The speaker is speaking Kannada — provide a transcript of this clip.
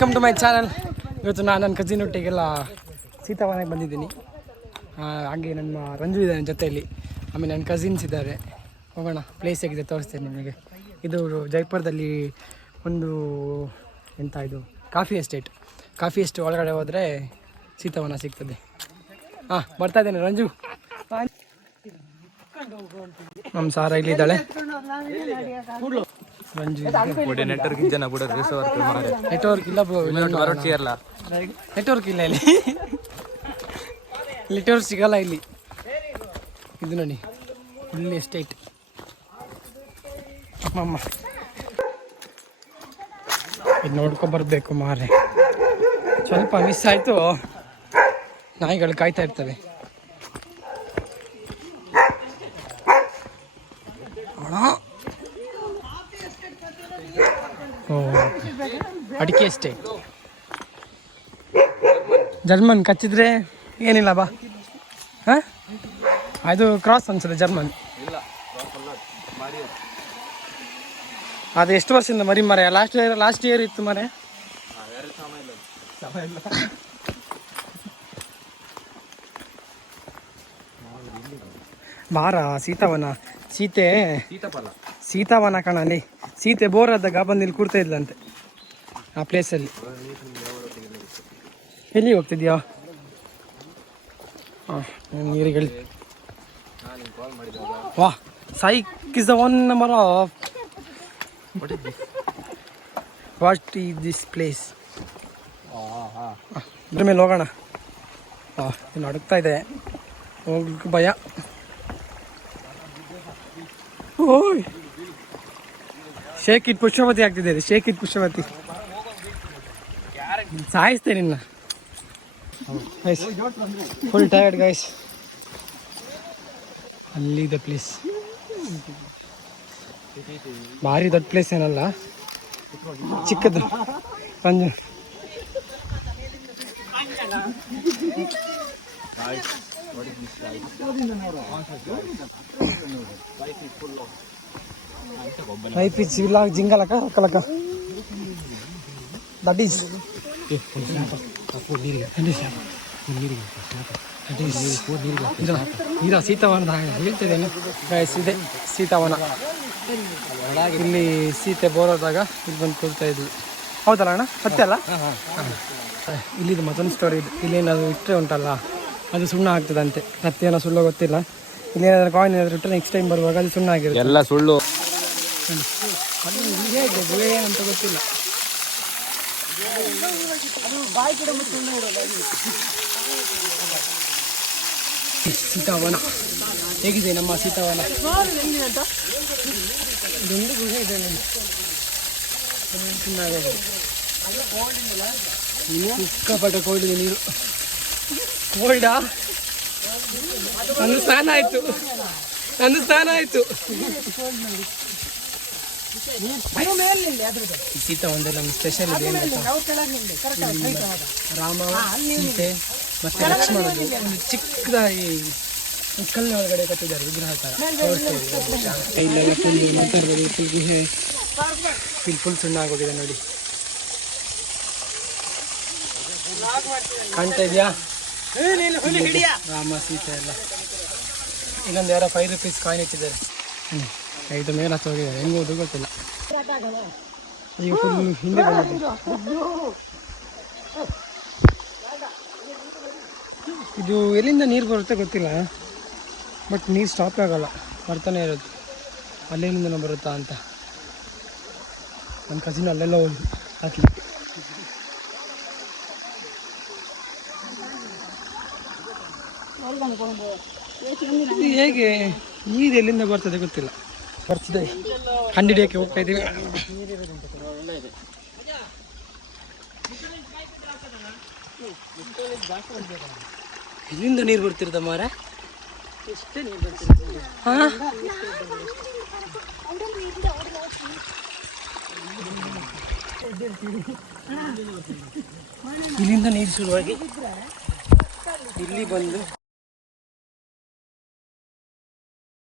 Welcome to my channel. ಇವತ್ತು ನಾನು ನನ್ನ ಕಸಿನ್ ಒಟ್ಟಿಗೆಲ್ಲ ಸೀತಾವನಕ್ಕೆ ಬಂದಿದ್ದೀನಿ. ಹಾಗೆ ನಮ್ಮ ರಂಜು ಇದ್ದಾನೆ ಜೊತೆಯಲ್ಲಿ, ಆಮೇಲೆ ನನ್ನ ಕಸಿನ್ಸ್ ಇದ್ದಾರೆ. ಹೋಗೋಣ, ಪ್ಲೇಸ್ ಹೇಗಿದೆ ತೋರಿಸ್ತೇನೆ ನಿಮಗೆ. ಇದು ಜೈಪುರದಲ್ಲಿ ಒಂದು ಎಂಥ ಇದು ಕಾಫಿ ಎಸ್ಟೇಟ್ ಒಳಗಡೆ ಹೋದರೆ ಸೀತಾವನ ಸಿಗ್ತದೆ. ಬರ್ತಾ ಇದ್ದೇನೆ ರಂಜು. ನಮ್ಮ ಸಾರ ಇಲ್ಲಿ ಇದ್ದಾಳೆ. ರಂಜು ನೆಟ್ವರ್ಕ್ ಇಲ್ಲ ಬ್ರೋ, ನೆಟ್ವರ್ಕ್ ಇಲ್ಲ ಇಲ್ಲಿ. ನೆಟ್ವರ್ಕ್ ಸಿಗಲ್ಲ ಇಲ್ಲಿ. ಇದು ನೋಡಿ ಇಲ್ಲಿ ಎಸ್ಟೇಟ್. ಅಮ್ಮ ಇದು ನೋಡ್ಕೊಬರ್ಬೇಕು ಮಾರೆ. ಸ್ವಲ್ಪ ಮಿಸ್ ಆಯಿತು, ನಾಯಿಗಳು ಕಾಯ್ತಾ ಇರ್ತವೆ. ಅಡಿಕೆ ಎಸ್ಟೇಟ್. ಜರ್ಮನ್ ಕಚ್ಚಿದ್ರೆ ಏನಿಲ್ಲ ಬಾ. ಅದು ಕ್ರಾಸ್ ಅನ್ಸುತ್ತೆ ಜರ್ಮನ್. ಅದು ಎಷ್ಟು ವರ್ಷದಿಂದ ಮರಿ ಮರೆ? ಲಾಸ್ಟ್ ಇಯರ್ ಇತ್ತು ಮರೆ. ಬಾರ ಸೀತಾವನ. ಸೀತಾವನ ಕಣಲ್ಲಿ ಸೀತೆ ಬೋರ್ ಆದಾಗ ಬಂದು ಇಲ್ಲಿ ಕೂರ್ತಾ ಇದ್ಲಂತೆ ಆ ಪ್ಲೇಸಲ್ಲಿ. ಎಲ್ಲಿ ಹೋಗ್ತಿದ್ಯಾ? ನೀರಿಗೆ ವಾ, psych is the one number of what is this place. ಇದ್ರ ಮೇಲೆ ಹೋಗೋಣ. ಇನ್ನು ಅಡುಕ್ತಾ ಇದೆ, ಹೋಗ್ಲಿಕ್ಕೆ ಭಯ. ಓಯ್, ಶೇಕ್ ಇಟ್ ಪುಷ್ಪವತಿ ಆಗ್ತಿದ್ದೀರಿ. ಶೇಕ್ ಇಟ್ ಪುಷ್ಪವತಿ ಸಾಯಿಸ್ತೇನೆ ನಿನ್ನ. Full tired guys. ಅಲ್ಲಿದೆ ಪ್ಲೇಸ್, ಭಾರಿ ದೊಡ್ಡ ಪ್ಲೇಸ್ ಏನಲ್ಲ, ಚಿಕ್ಕದು. ಪಂಜ ಲೈಫ್ ಇಸ್ ಜಿಂಗಲಕ ಕಲಕ. ದಟ್ ಈಸ್ ನೀರ ಸೀತಾವನದ ಹೇಳ್ತಿದ್ದೇನೆ ಗೈಸ್. ಇದೆ ಸೀತಾವನ. ಇಲ್ಲಿ ಸೀತೆ ಬೋರೋದಾಗ ಇಲ್ಲಿ ಬಂದು ಕೂರ್ತಾ ಇದ್ವಿ. ಹೌದಲ್ಲ ಅಣ್ಣ? ಸತ್ಯ ಅಲ್ಲ? ಇಲ್ಲಿದು ಮತ್ತೊಂದು ಸ್ಟೋರಿ ಇದೆ. ಇಲ್ಲೇನಾದ್ರು ಇಟ್ಟರೆ ಉಂಟಲ್ಲ, ಅದು ಸುಣ್ಣ ಆಗ್ತದಂತೆ. ಸತ್ಯನೋ ಸುಳ್ಳು ಗೊತ್ತಿಲ್ಲ. ಇಲ್ಲೇನಾದ್ರೂ ಕಾಯಿನ್ ಏನಾದ್ರು ಇಟ್ಟರೆ ನೆಕ್ಸ್ಟ್ ಟೈಮ್ ಬರುವಾಗ ಅದು ಸುಣ್ಣ ಆಗಿರುತ್ತೆ. ಎಲ್ಲ ಸುಳ್ಳು. ಅದು ಹೇಗೆ ಗುಹೆ ಅಂತ ಗೊತ್ತಿಲ್ಲ. ಸೀತಾವನ ಹೇಗಿದೆ ನಮ್ಮ ಸೀತಾವನ? ಇದೊಂದು ಗುಹೆ ಇದೆ. ಸಿಕ್ಕಾಪಟ್ಟೆ ಕೋಲ್ಡ್ ಇದೆ ನೀರು. ಕೋಲ್ಡಾ? ನಂದು ಸ್ನಾನ ಆಯ್ತು. ಸೀತಾವನದಲ್ಲಿ ನಮ್ಮ ಸ್ಪೆಷಲ್ ಇದೆ ರಾಮ, ಸೀತೆ ಮತ್ತೆ ಲಕ್ಷ್ಮಣದು ಒಂದು ಚಿಕ್ಕದಾಗಿ ಕಲ್ಲಿನ ಒಳಗಡೆ ಕಟ್ಟಿದ್ದಾರೆ ವಿಗ್ರಹ ಥರ. ಇಲ್ಲೆಲ್ಲ ಫುಲ್ ಗುಹೆ ಫುಲ್ ಸುಣ್ಣ ಆಗೋಗಿದೆ ನೋಡಿ. ಕಾಣ್ತಾ ಇದೆಯಾ ರಾಮ ಸೀತೆ ಎಲ್ಲ? ಇನ್ನೊಂದು ಯಾರೋ 5 ರೂಪೀಸ್ ಕಾಯಿನ್ ಇಟ್ಟಿದ್ದಾರೆ. ಇದು ಮೇಲೆ ಹತ್ತು ಹೋಗಿದ್ದಾರೆ, ಹೆಂಗೆ ಹೋದು ಗೊತ್ತಿಲ್ಲ. ಈಗ ಫುಲ್ ಹಿಂದೆ ಬಂದಿದೆ. ಇದು ಎಲ್ಲಿಂದ ನೀರು ಬರುತ್ತೆ ಗೊತ್ತಿಲ್ಲ, ಬಟ್ ನೀರು ಸ್ಟಾಪ್ ಆಗಲ್ಲ, ಬರ್ತಾನೆ ಇರುತ್ತೆ. ಅಲ್ಲೇನಿಂದ ಬರುತ್ತಾ ಅಂತ. ನನ್ನ ಕಸಿನ್ ಅಲ್ಲೆಲ್ಲ ಹೋಗಿ ಹಾಕಿ. ಹೇಗೆ ನೀರು ಎಲ್ಲಿಂದ ಬರ್ತದೆ ಗೊತ್ತಿಲ್ಲ. ಬರ್ತಿದೆ, ಕಂಡಿಡಿಯೋಕ್ಕೆ ಹೋಗ್ತಾ ಇದ್ದೀವಿ. ಇಲ್ಲಿಂದ ನೀರು ಬರ್ತಿರ್ತ ಮಾರ. ಇಲ್ಲಿಂದ ನೀರು ಶುರುವಾಗಿ ಇಲ್ಲಿ ಬಂದು